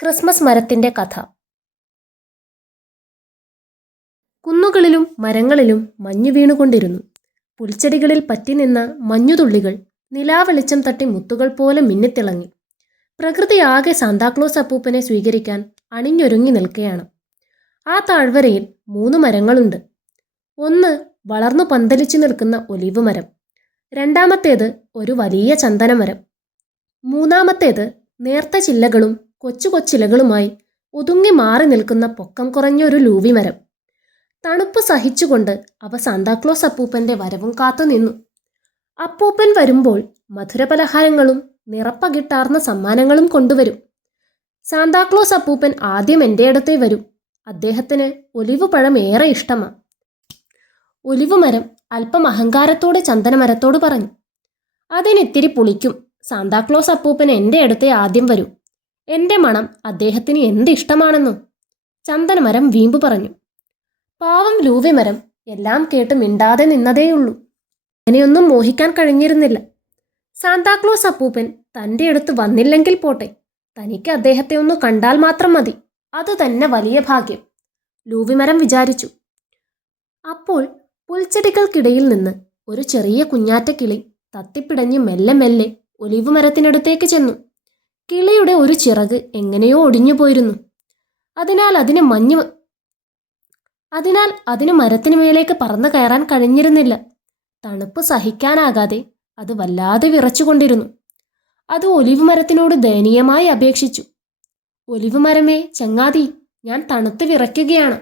Christmas മരത്തിന്റെ കഥ. കുന്നുകളിലും മരങ്ങളിലും മഞ്ഞു വീണുകൊണ്ടിരുന്നു. പുൽച്ചെടികളിൽ പറ്റിനിന്ന മഞ്ഞുതുള്ളികൾ നിലാവെളിച്ചം തട്ടി മുത്തുകൾ പോലെ മിന്നിത്തിളങ്ങി. പ്രകൃതി ആകെ സാന്താക്ലോസ് അപ്പൂപ്പനെ സ്വീകരിക്കാൻ അണിഞ്ഞൊരുങ്ങി നിൽക്കുകയാണ്. ആ താഴ്വരയിൽ 3 മരങ്ങളുണ്ട്. ഒന്ന് വളർന്നു പന്തലിച്ചു നിൽക്കുന്ന ഒലിവ് മരം, രണ്ടാമത്തേത് ഒരു വലിയ ചന്ദനമരം, മൂന്നാമത്തേത് നേർത്ത ചില്ലകളും കൊച്ചു കൊച്ചിലകളുമായി ഒതുങ്ങി മാറി നിൽക്കുന്ന പൊക്കം കുറഞ്ഞൊരു ലൂവി മരം. തണുപ്പ് സഹിച്ചുകൊണ്ട് അവ സാന്താക്ലോസ് അപ്പൂപ്പന്റെ വരവും കാത്തു നിന്നു. അപ്പൂപ്പൻ വരുമ്പോൾ മധുരപലഹാരങ്ങളും നിറപ്പകിട്ടാർന്ന സമ്മാനങ്ങളും കൊണ്ടുവരും. സാന്താക്ലോസ് അപ്പൂപ്പൻ ആദ്യം എൻ്റെ അടുത്തേ വരും. അദ്ദേഹത്തിന് ഒലിവ് പഴം ഏറെ ഇഷ്ടമാണ്. ഒലിവ് മരം അല്പം അഹങ്കാരത്തോടെ ചന്ദനമരത്തോട് പറഞ്ഞു. അതിനിത്തിരി പുളിക്കും. സാന്താക്ലോസ് അപ്പൂപ്പൻ എൻ്റെ അടുത്തേ ആദ്യം വരൂ. എൻ്റെ മണം അദ്ദേഹത്തിന് എന്തിഷ്ടമാണെന്നോ? ചന്ദനമരം വീമ്പു പറഞ്ഞു. പാവം ലൂവി മരം എല്ലാം കേട്ട് മിണ്ടാതെ നിന്നതേയുള്ളൂ. അങ്ങനെയൊന്നും മോഹിക്കാൻ കഴിഞ്ഞിരുന്നില്ല. സാന്താക്ലോസ് അപ്പൂപ്പൻ തൻ്റെ അടുത്ത് വന്നില്ലെങ്കിൽ പോട്ടെ, തനിക്ക് അദ്ദേഹത്തെ ഒന്ന് കണ്ടാൽ മാത്രം മതി, അത് തന്നെ വലിയ ഭാഗ്യം, ലൂവി മരം വിചാരിച്ചു. അപ്പോൾ പുൽച്ചെടികൾക്കിടയിൽ നിന്ന് ഒരു ചെറിയ കുഞ്ഞാറ്റക്കിളി തത്തിപ്പിടഞ്ഞ് മെല്ലെ മെല്ലെ ഒലിവ് മരത്തിനടുത്തേക്ക് ചെന്നു. കിളിയുടെ ഒരു ചിറക് എങ്ങനെയോ ഒടിഞ്ഞു പോയിരുന്നു. അതിനാൽ അതിന് മരത്തിന് മേലേക്ക് പറന്നു കയറാൻ കഴിഞ്ഞിരുന്നില്ല. തണുപ്പ് സഹിക്കാനാകാതെ അത് വല്ലാതെ വിറച്ചുകൊണ്ടിരുന്നു. അത് ഒലിവ് മരത്തിനോട് ദയനീയമായി അപേക്ഷിച്ചു. ഒലിവ് മരമേ ചങ്ങാതി, ഞാൻ തണുത്ത് വിറയ്ക്കുകയാണ്.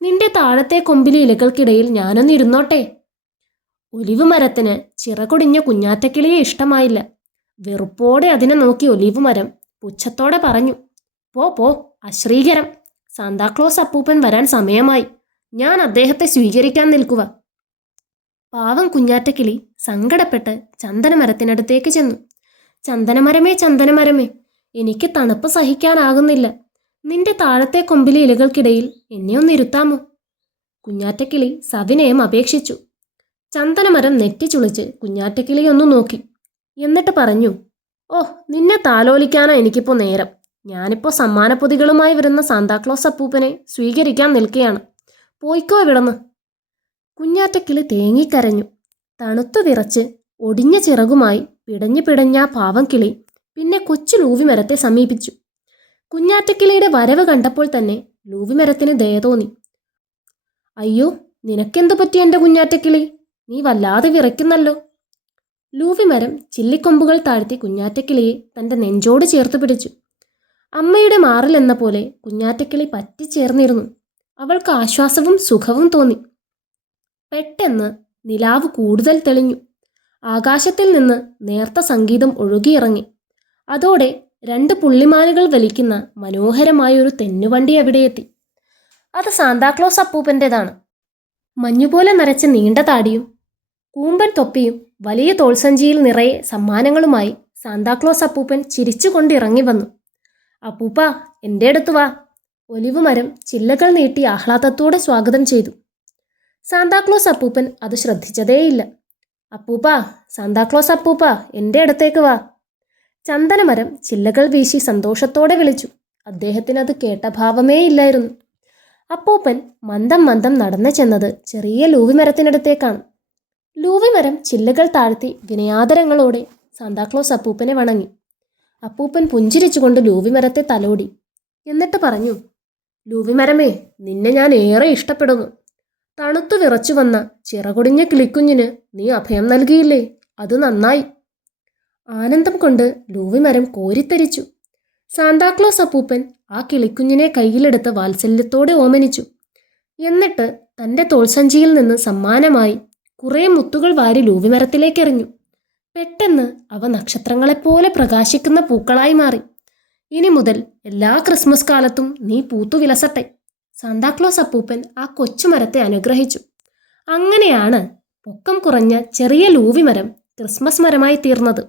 നിന്റെ താഴത്തെ കൊമ്പിലെ ഇലകൾക്കിടയിൽ ഞാനൊന്ന് ഇരുന്നോട്ടെ. ഒലിവ് മരത്തിന് ചിറകൊടിഞ്ഞ കുഞ്ഞാറ്റക്കിളിയെ ഇഷ്ടമായില്ല. വെറുപ്പോടെ അതിനെ നോക്കി ഒലിവ് മരം പുച്ഛത്തോടെ പറഞ്ഞു, പോ പോ, അശ്രീകരം. സാന്താക്ലോസ് അപ്പൂപ്പൻ വരാൻ സമയമായി. ഞാൻ അദ്ദേഹത്തെ സ്വീകരിക്കാൻ നിൽക്കുക. പാവം കുഞ്ഞാറ്റക്കിളി സങ്കടപ്പെട്ട് ചന്ദനമരത്തിനടുത്തേക്ക് ചെന്നു. ചന്ദനമരമേ ചന്ദനമരമേ, എനിക്ക് തണുപ്പ് സഹിക്കാനാകുന്നില്ല. നിന്റെ താഴത്തെ കൊമ്പിലെ ഇലകൾക്കിടയിൽ എന്നെ ഒന്ന് ഇരുത്താമോ? കുഞ്ഞാറ്റക്കിളി സവിനയം അപേക്ഷിച്ചു. ചന്ദനമരം നെറ്റി ചുളിച്ച് കുഞ്ഞാറ്റക്കിളി ഒന്ന് നോക്കി. എന്നിട്ട് പറഞ്ഞു, ഓ, നിന്നെ താലോലിക്കാനാ എനിക്കിപ്പോൾ നേരം. ഞാനിപ്പോൾ സമ്മാനപ്പൊതികളുമായി വരുന്ന സാന്താക്ലോസ് അപ്പൂപ്പനെ സ്വീകരിക്കാൻ നിൽക്കുകയാണ്. പോയിക്കോ ഇവിടുന്ന്. കുഞ്ഞാറ്റക്കിളി തേങ്ങിക്കരഞ്ഞു. തണുത്തു വിറച്ച് ഒടിഞ്ഞ ചിറകുമായി പിടഞ്ഞു പിടഞ്ഞ പാവം കിളി പിന്നെ കൊച്ചു ലൂവി മരത്തെ സമീപിച്ചു. കുഞ്ഞാറ്റക്കിളിയുടെ വരവ് കണ്ടപ്പോൾ തന്നെ ലൂവി മരത്തിന് ദയ തോന്നി. അയ്യോ, നിനക്കെന്തു പറ്റി എൻ്റെ കുഞ്ഞാറ്റക്കിളി? നീ വല്ലാതെ വിറയ്ക്കുന്നല്ലോ. ലൂവി മരം ചില്ലിക്കൊമ്പുകൾ താഴ്ത്തി കുഞ്ഞാറ്റക്കിളിയെ തൻ്റെ നെഞ്ചോട് ചേർത്ത് പിടിച്ചു. അമ്മയുടെ മാറിൽ എന്ന പോലെ കുഞ്ഞാറ്റക്കിളി പറ്റിച്ചേർന്നിരുന്നു. അവൾക്ക് ആശ്വാസവും സുഖവും തോന്നി. പെട്ടെന്ന് നിലാവ് കൂടുതൽ തെളിഞ്ഞു. ആകാശത്തിൽ നിന്ന് നേർത്ത സംഗീതം ഒഴുകിയിറങ്ങി. അതോടെ 2 പുള്ളിമാനുകൾ വലിക്കുന്ന മനോഹരമായൊരു തെന്നുവണ്ടി അവിടെയെത്തി. അത് സാന്താക്ലോസ് അപ്പൂപ്പൻ്റെതാണ്. മഞ്ഞുപോലെ നരച്ച നീണ്ട താടിയും കൂമ്പൻ തൊപ്പിയും വലിയ തോൾസഞ്ചിയിൽ നിറയെ സമ്മാനങ്ങളുമായി സാന്താക്ലോസ് അപ്പൂപ്പൻ ചിരിച്ചുകൊണ്ടിറങ്ങി വന്നു. അപ്പൂപ്പ, എൻ്റെ അടുത്ത് വാ. ഒലിവ് മരം ചില്ലകൾ നീട്ടി ആഹ്ലാദത്തോടെ സ്വാഗതം ചെയ്തു. സാന്താക്ലോസ് അപ്പൂപ്പൻ അത് ശ്രദ്ധിച്ചതേയില്ല. അപ്പൂപ്പ, സാന്താക്ലോസ് അപ്പൂപ്പ, എൻ്റെ അടുത്തേക്ക് വാ. ചന്ദനമരം ചില്ലകൾ വീശി സന്തോഷത്തോടെ വിളിച്ചു. അദ്ദേഹത്തിനത് കേട്ട ഭാവമേ ഇല്ലായിരുന്നു. അപ്പൂപ്പൻ മന്ദം മന്ദം നടന്നു ചെന്നത് ചെറിയ ലൂവി മരത്തിനടുത്തേക്കാണ്. ലൂവി മരം ചില്ലകൾ താഴ്ത്തി വിനയാദരങ്ങളോടെ സാന്താക്ലോസ് അപ്പൂപ്പനെ വണങ്ങി. അപ്പൂപ്പൻ പുഞ്ചിരിച്ചുകൊണ്ട് ലൂവി മരത്തെ തലോടി. എന്നിട്ട് പറഞ്ഞു, ലൂവി മരമേ, നിന്നെ ഞാൻ ഏറെ ഇഷ്ടപ്പെടുന്നു. തണുത്തു വിറച്ചു വന്ന ചിറകൊടിഞ്ഞ കിളിക്കുഞ്ഞിന് നീ അഭയം നൽകിയില്ലേ, അത് നന്നായി. ആനന്ദം കൊണ്ട് ലൂവി മരം കോരിത്തരിച്ചു. സാന്താക്ലോസ് അപ്പൂപ്പൻ ആ കിളിക്കുഞ്ഞിനെ കയ്യിലെടുത്ത് വാത്സല്യത്തോടെ ഓമനിച്ചു. എന്നിട്ട് തൻ്റെ തോൾസഞ്ചിയിൽ നിന്ന് സമ്മാനമായി കുറേ മുത്തുകൾ വാരി ലൂവി മരത്തിലേക്ക് എറിഞ്ഞു. പെട്ടെന്ന് അവ നക്ഷത്രങ്ങളെപ്പോലെ പ്രകാശിക്കുന്ന പൂക്കളായി മാറി. ഇനി മുതൽ എല്ലാ ക്രിസ്മസ് കാലത്തും നീ പൂത്തു വിലസട്ടെ. സാന്താക്ലോസ് അപ്പൂപ്പൻ ആ കൊച്ചുമരത്തെ അനുഗ്രഹിച്ചു. അങ്ങനെയാണ് പൊക്കം കുറഞ്ഞ ചെറിയ ലൂവി മരം ക്രിസ്മസ് മരമായി തീർന്നത്.